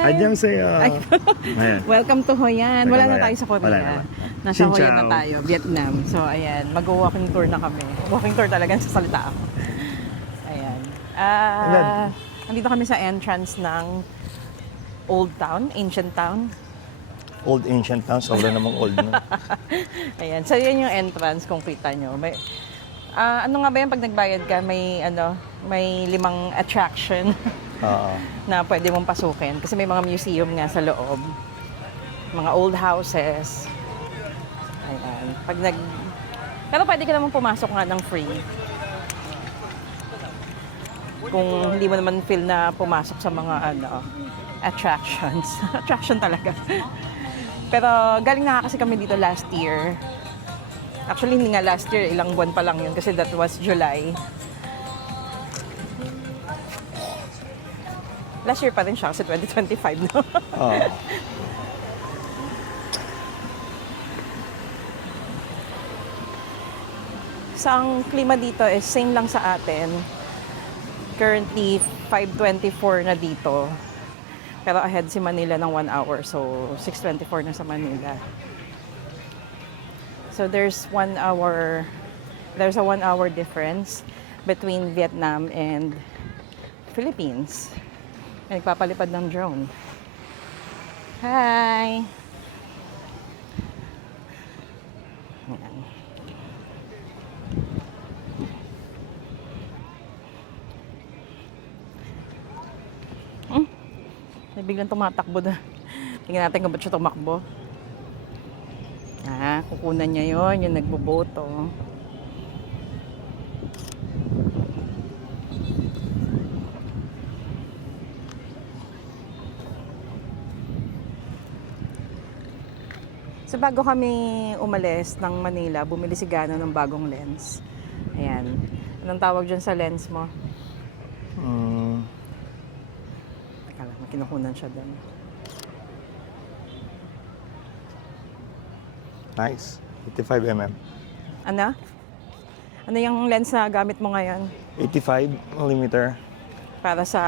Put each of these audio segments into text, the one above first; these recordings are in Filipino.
Annyeonghaseyo. Ay, Ayan. welcome to Hoi An. Wala na tayo sa Wala Korea. naman. Nasa Xin Hoi An na chào. tayo, Vietnam. So, ayan, mag-walking tour na kami. Walking tour talaga sa salita ako. Ayan. Nandito kami sa entrance ng Old Town, Ancient Town. Old ancient town, sobrang namang old na. Ayan. So, yan yung entrance kung kita nyo. May, ano nga ba yan pag nagbayad ka? May 5 attraction Oo. na pwede mong pasukin. Kasi may mga museum nga sa loob. Mga old houses. Ayan. Pero pwede ka naman pumasok nga ng free. Kung hindi mo naman feel na pumasok sa mga attractions. Attraction talaga. Pero galing na kasi kami dito last year. Actually, hindi nga last year. Ilang buwan pa lang yun kasi that was July. Last year pa rin siya kasi 2025, no? Oo. So, ang klima dito is same lang sa atin. Currently, 5:24 na dito. Pero ahead si Manila ng 1 hour. So, 6:24 na sa Manila. So, there's a 1 hour difference between Vietnam and Philippines. May nagpapalipad ng drone. Hi! Ayan. May biglang tumatakbo na. Tingnan natin kung ba't siya tumakbo. Kukunan niya yon yung nagboboto. So bago kami umalis ng Manila, bumili si Gano ng bagong lens. Ayan. Anong tawag dyan sa lens mo? Teka lang, may kinukunan siya doon. Nice. 85 mm. Ano? Ano yung lens na gamit mo ngayon? 85 mm. Para sa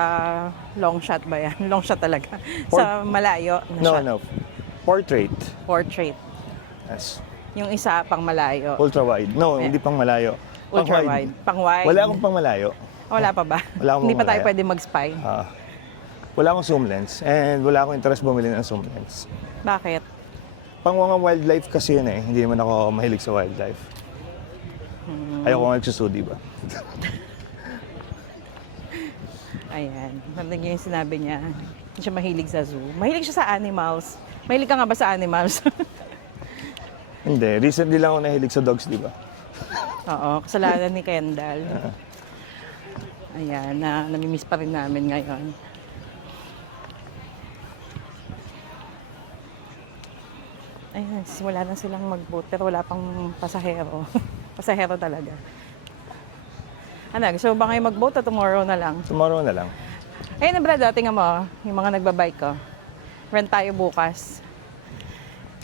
long shot ba yan? Long shot talaga. Sa malayo na shot. No. Portrait. Portrait. Yes. Yung isa pang malayo. Ultra wide. No, Yeah. hindi pang malayo. Pang Ultra wide. Pang wide. Wala akong pang malayo. Wala pa ba? Wala akong Hindi pa tayo malayo. pwede mag-spy. Wala akong zoom lens and wala akong interest bumili ng zoom lens. Bakit? Pang mga wildlife kasi yun eh. Hindi naman ako mahilig sa wildlife. Ayoko nga nagsuso, di ba? Ayan. Narinig niyo yung sinabi niya. Hindi siya mahilig sa zoo. Mahilig siya sa animals. Mahilig ka nga ba sa animals? Hindi. Recently lang ako nahilig sa dogs, di ba? Oo. Kasalanan ni Kendall. Ayan. Namimiss pa rin namin ngayon. Ayan. Wala na silang mag-boat pero wala pang pasahero. Pasahero talaga. Ano, gusto mo ba kayo mag-boat o tomorrow na lang? Tomorrow na lang. Ayun na brad, tingnan mo, yung mga nagbabike ko. Rent tayo bukas.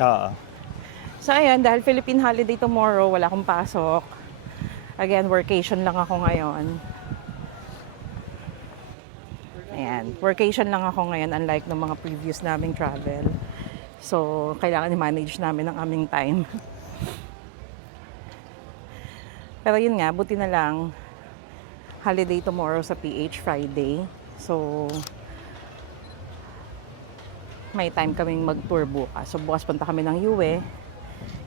Oo. So ayan, dahil Philippine holiday tomorrow, wala akong pasok. Again, workation lang ako ngayon. Ayan, workation lang ako ngayon unlike ng mga previous naming travel. So, kailangan i-manage namin ang aming time. Pero yun nga, buti na lang, holiday tomorrow sa PH Friday. So, may time kaming mag-tour bukas. So, bukas punta kami ng UWE.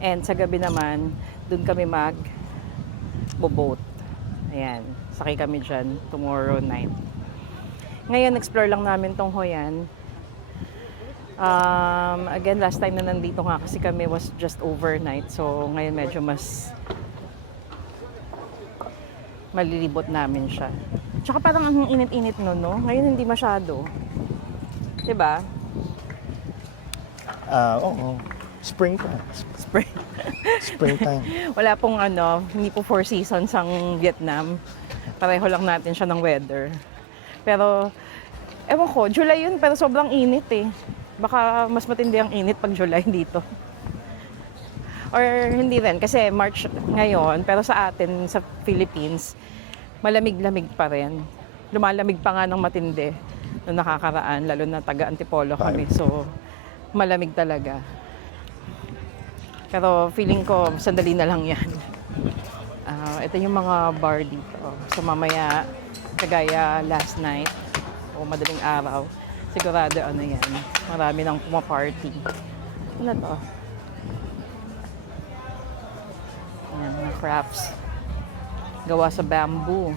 And sa gabi naman, dun kami mag-boat. Ayan, sakay kami dyan tomorrow night. Ngayon, explore lang namin tong Hoi An. Again, last time na nandito nga kasi kami was just overnight. So, ngayon medyo mas malilibot namin siya. Tsaka parang ang init-init no? Ngayon hindi masyado. Diba? Oo. Springtime. Spring. Springtime. Wala pong hindi po 4 seasons ang Vietnam. Pareho lang natin siya ng weather. Pero, ewan ko, July yun, pero sobrang init eh. Baka mas matindi ang init pag July dito. Or hindi rin, kasi March ngayon, pero sa atin, sa Philippines, malamig-lamig pa rin. Lumalamig pa nga ng matindi. na nakakaraan, lalo na taga Antipolo kami. So, malamig talaga. Pero feeling ko, sandali na lang yan. Ito yung mga bar dito. So, mamaya, kagaya last night, o madaling araw, sigurado ano yan, marami nang pumaparty. Ano to? Ayan, mga crafts. Gawa sa bamboo.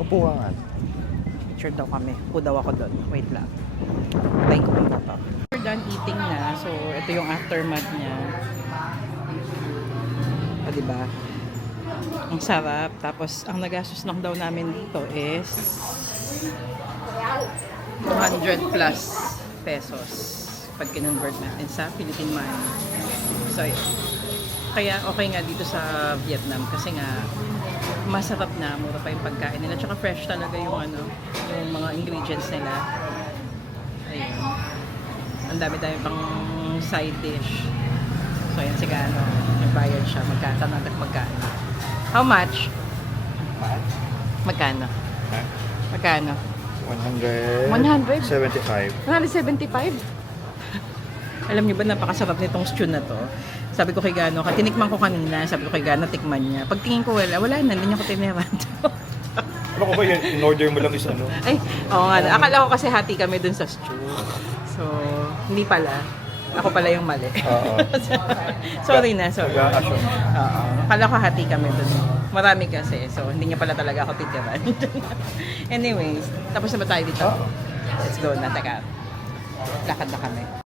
Upo ka nga. Picture daw kami. Upo daw ako doon. Wait lang. Tayo ko muna to. We're done eating na. So, ito yung aftermath niya. O, diba? Ang sarap. Tapos, ang nagastos lang daw namin dito is 200 plus pesos pag kinonvert natin sa Philippine money. So, yun. Kaya okay nga dito sa Vietnam kasi nga masarap na, mura pa yung pagkain nila. Tsaka fresh talaga yung ano, yung mga ingredients nila. Ayun. Ang dami-dami pang side dish. So, ayan si Gano. Nagbayad siya. Magkano? How much? Magkano? Magkano? 175. 175? Alam niyo ba, napakasarap nitong stew na to. Sabi ko kay Gano, tinikman ko kanina, sabi ko kay Gano, tikman niya. Pagtingin ko, wala na, hindi niya ko tiniran. Ano ko ba yun? In-order mo lang is ano? Ay, oo nga. Akala ko kasi hati kami dun sa stew. So, hindi pala. Ako pala yung mali. Oo. Sorry na, sorry. Nag-a-assume. Oo. Akala ko hati kami dun. Marami kasi. So, hindi niya pala talaga ako titiran. Anyways, tapos na ba tayo dito? Oo. Let's go na. Teka. Lakad na kami.